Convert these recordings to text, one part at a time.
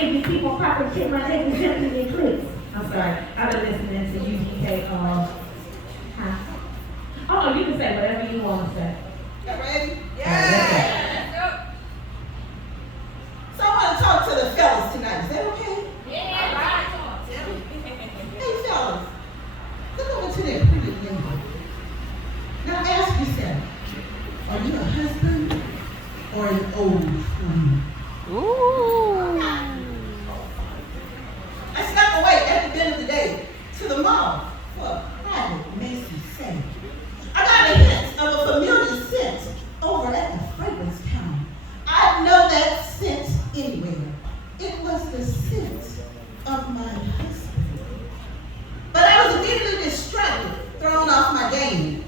give these people proper tip my name simply please. I'm sorry. I've been listening to UGK. Huh? Oh, no, you can say whatever you want to say. You ready? Yeah. So I want to talk to the fellas tonight. Is that okay? Yeah. Hey, fellas. Look over to that pretty lady. Now ask yourself, are you a husband or an old friend? Ooh. I snuck away at the end of the day to the mall for a private Macy's sale. I got a hint of a familiar scent over at the fragrance counter. I'd know that scent anywhere. It was the scent of my husband. But I was immediately distracted, thrown off my game.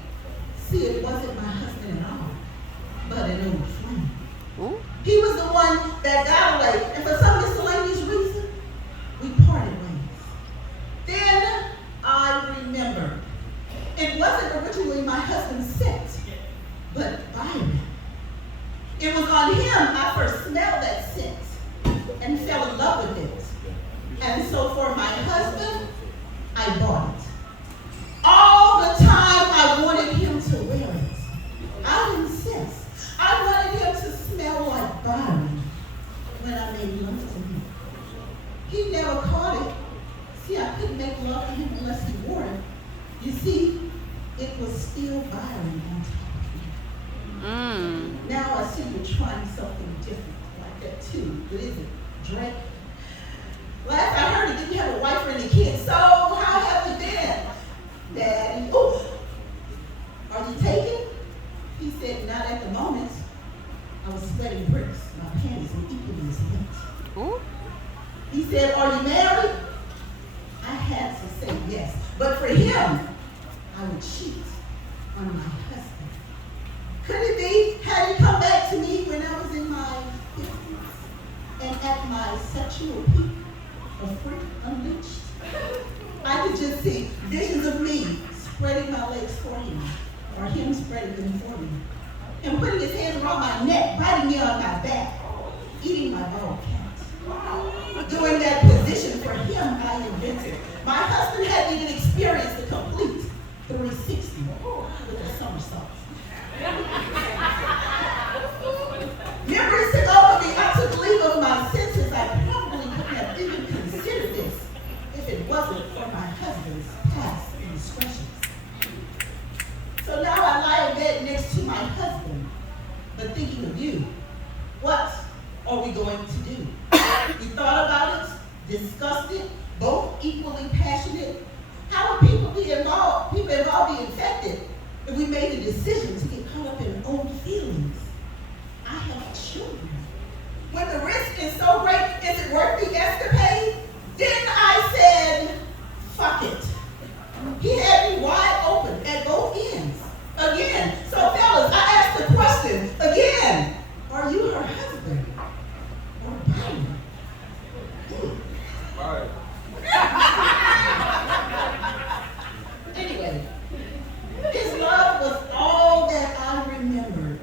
See, it wasn't my husband at all, but an old friend. Ooh. He was the one that got away, and for some miscellaneous reason, we parted ways. Then I remembered. It wasn't originally my husband's scent, but Byron. It was on him I first smelled that scent and fell in love with it. And so for my husband, I bought it. All the time I wanted him to wear it. I insist. I wanted him to smell like Byron when I made love to him. He never caught it. See, I couldn't make love to him unless he wore it. You see, it was still Byron on top of me. Now I see you're trying something different like that too. But is it Drake? Last I heard, he didn't have a wife or any kids. So how have you been, Daddy? Ooh, are you taken? He said, not at the moment. I was sweating bricks. My panties were equally as wet. Ooh. He said, are you married? I had to say yes. But for him, I would cheat on my husband. Could it be, had he come back to me when I was in my 50s and at my sexual peak of freak unleashed? I could just see visions of me spreading my legs for him, or him spreading them for me, and putting his hands around my neck, biting me on my back, eating my bald cat. Doing that position for him I invented. My husband hadn't even experienced the complete 360 with a somersault. Memories took over me. I took leave of my senses. I probably couldn't have even considered this if it wasn't for my husband's past indiscretions. So now I lie in bed next to my husband, but thinking of you. What are we going to do? We thought about it, discussed it, both equally passionate. How would people involved be infected if we made a decision to get caught up in old feelings? I have children. When the risk is so great, is it worth the escapade? Then I said, fuck it. He had me wide open at both ends. Again. So fellas, I asked the question again. Are you her husband or Byron? Anyway, his love was all that I remembered.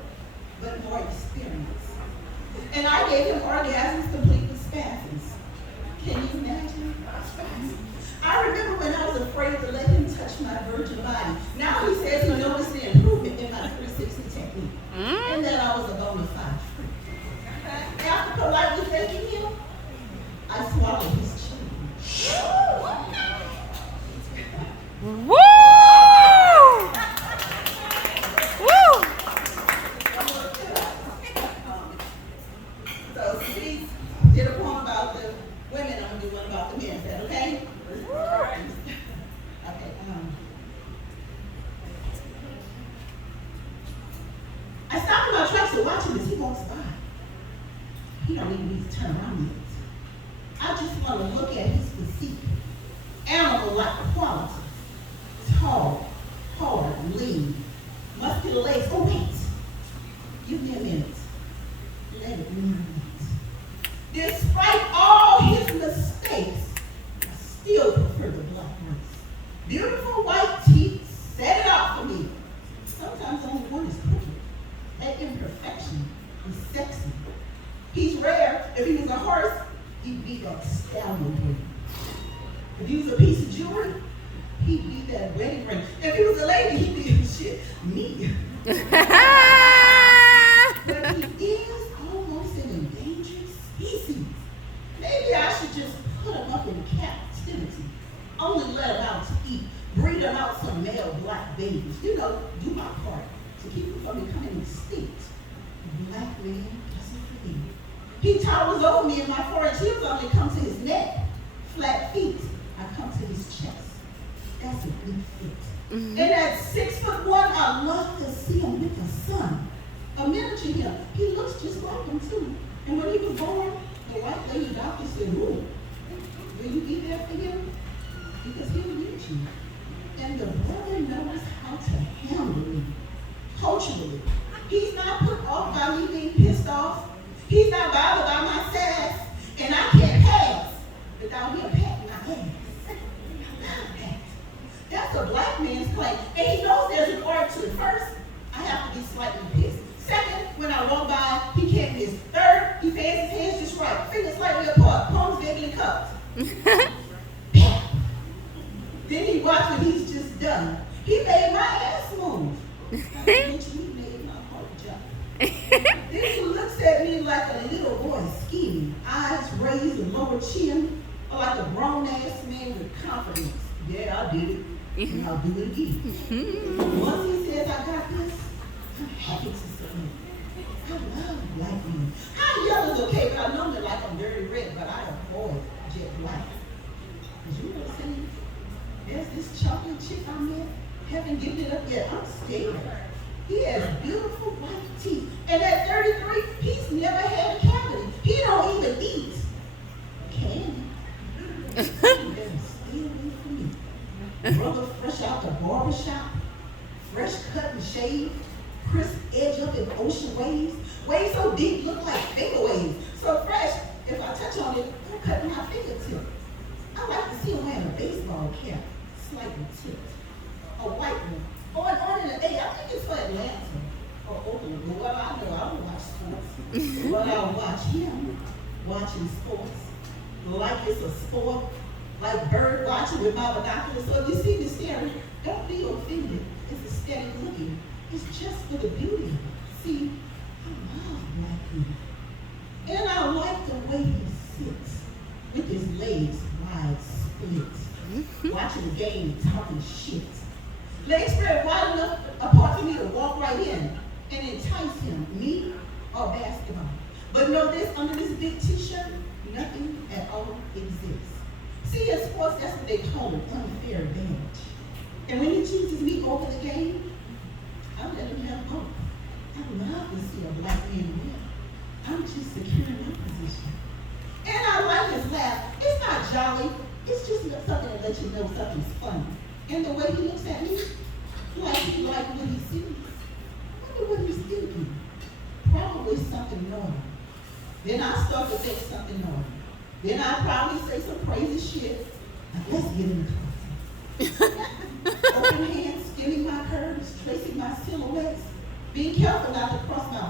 be that stallion ring. If he was a piece of jewelry, he'd be that wedding ring. If he was a lady, he'd be shit, me. But he is almost an endangered species. Maybe I should just put him up in captivity. Only let him out to eat. Breed him out some male black babies. You know, do my part to keep him from becoming extinct. The black man doesn't forget. He towers over me and my 4-inch heels only come to his neck. Flat feet, I come to his chest. That's a big fit. And at 6'1", I love to see him with a son. A miniature him. He looks just like him too. And when he was born, the white lady doctor said, "Ooh, will you be there for him? Because he'll need you." And the brother knows how to handle me. Culturally, he's not put off by me being pissed off. He's not bothered by my sass. And I can't pass without him patting my ass. That's a black man's claim. And he knows there's an art to it. First, I have to be slightly pissed. Second, when I walk by, he can't miss. Third, he fans his hands just right. Fingers slightly apart. Palms vaguely cupped. Then he watched what he's just done. He made my ass move. Eventually made my heart jump. Then he looks at me like a little boy scheming. Eyes raised and lower chin, or like a grown-ass man with confidence. Yeah, I did it. And I'll do it again. Once he says I got this, I'm happy to submit. I love black men. I'm yellow is okay, but I normally like I'm very red, but I avoid jet black. Because you know what I'm saying? There's this chocolate chick I met. Haven't given it up yet. I'm scared. He has beautiful white teeth. And at 33, he's never had a cavity. He don't even eat candy. Stay away from me. Brother fresh out the barbershop, fresh cut and shaved, crisp edge up in ocean waves. Waves so deep look like finger waves. So fresh, if I touch on it, I'm cutting my fingertip. I like to see him wearing a baseball cap, slightly tipped. A white one. On in the day, I think it's for Atlanta. Or Oakland. But what I know, I don't watch sports. But I watch him watching sports. Like it's a sport. Like bird watching with my binoculars. So if you see me staring, don't be offended. It's aesthetic looking. It's just for the beauty of it. See, I love black people. And I like the way he sits with his legs wide split. Watching the game, talking shit. Legs spread wide enough apart for me to walk right in and entice him, me or basketball. But know this, under this big t-shirt, nothing at all exists. See, in sports, that's what they call an unfair advantage. And when he chooses me over the game, I let him have both. I love to see a black man win. I'm just securing my position. And I like his laugh. It's not jolly. It's just something to let you know something's funny. And the way he looks at me, like he like what he sees. I wonder what he's thinking. Probably something naughty. Then I start to think something naughty. Then I probably say some crazy shit. Like, let's get in the closet. Open hands, skimming my curves, tracing my silhouettes. Being careful not to cross my